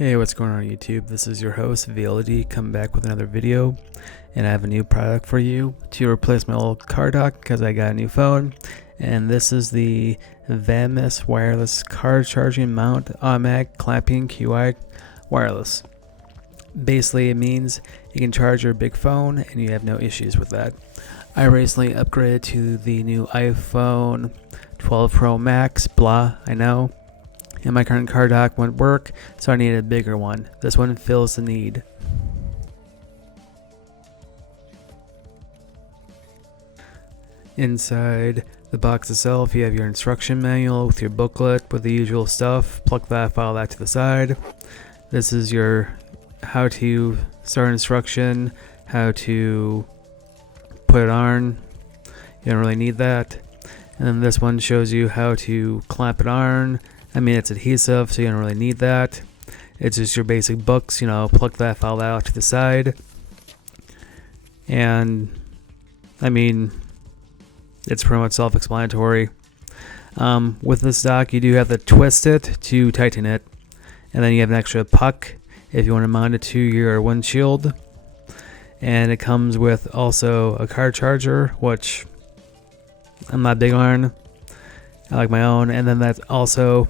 Hey, what's going on YouTube? This is your host VLD coming back with another video, and I have a new product for you to replace my old car dock because I got a new phone. And this is the VANMASS wireless car charging mount automatic clamping QI wireless. Basically, it means you can charge your big phone and you have no issues with that. I recently upgraded to the new iPhone 12 Pro Max, I know. And my current car dock wouldn't work, so I needed a bigger one. This one fills the need. Inside the box itself, you have your instruction manual with your booklet with the usual stuff. Plug that, file that to the side. This is your how to start instruction, how to put it on. You don't really need that. And then this one shows you how to clamp it on. I mean, it's adhesive, so you don't really need that. It's just your basic books, plug that, file that out to the side. And, I mean, it's pretty much self-explanatory. With this dock, you do have to twist it to tighten it. And then you have an extra puck if you want to mount it to your windshield. And it comes with also a car charger, which I'm not big on. I like my own. And then that also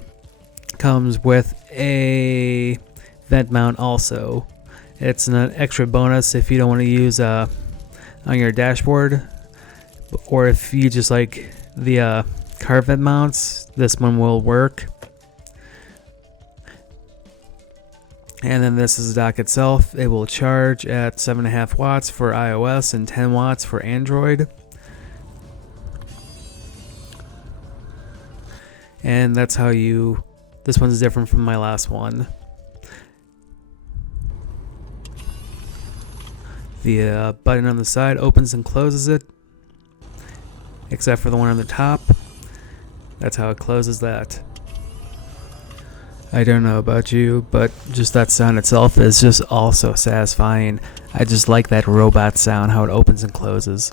comes with a vent mount also. It's an extra bonus if you don't want to use on your dashboard, or if you just like the car vent mounts, this one will work. And then this is the dock itself. It will charge at 7.5 watts for iOS and 10 watts for Android. And that's how this one's different from my last one. The button on the side opens and closes it, except for the one on the top. That's how it closes that. I don't know about you, but just that sound itself is just also satisfying. I just like that robot sound, how it opens and closes.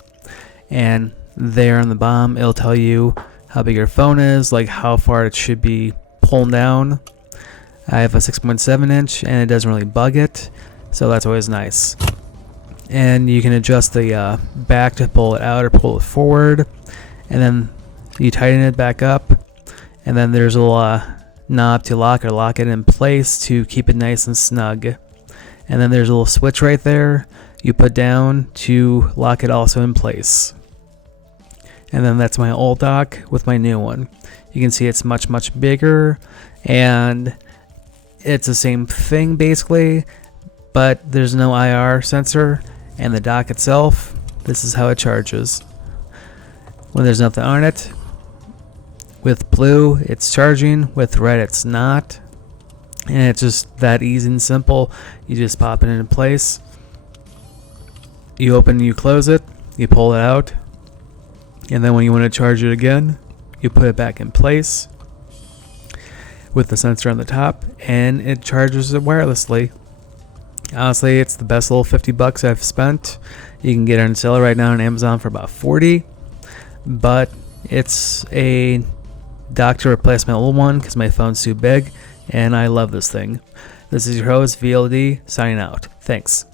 And there on the bottom, it'll tell you how big your phone is, like how far it should be pulled down. I have a 6.7 inch and it doesn't really bug it, so that's always nice. And you can adjust the back to pull it out or pull it forward, and then you tighten it back up, and then there's a little knob to lock it in place to keep it nice and snug. And then there's a little switch right there you put down to lock it also in place. And then that's my old dock with my new one. You can see it's much bigger, and it's the same thing basically, but there's no IR sensor. And the dock itself, this is how it charges. When there's nothing on it, with blue it's charging, with red it's not. And it's just that easy and simple. You just pop it into place, you open, you close it, you pull it out, and then when you want to charge it again, you put it back in place with the sensor on the top, and it charges it wirelessly. Honestly, it's the best little $50 I've spent. You can get it on sale right now on Amazon for about $40, but it's a dock to replace my old one because my phone's too big, and I love this thing. This is your host VLD signing out. Thanks.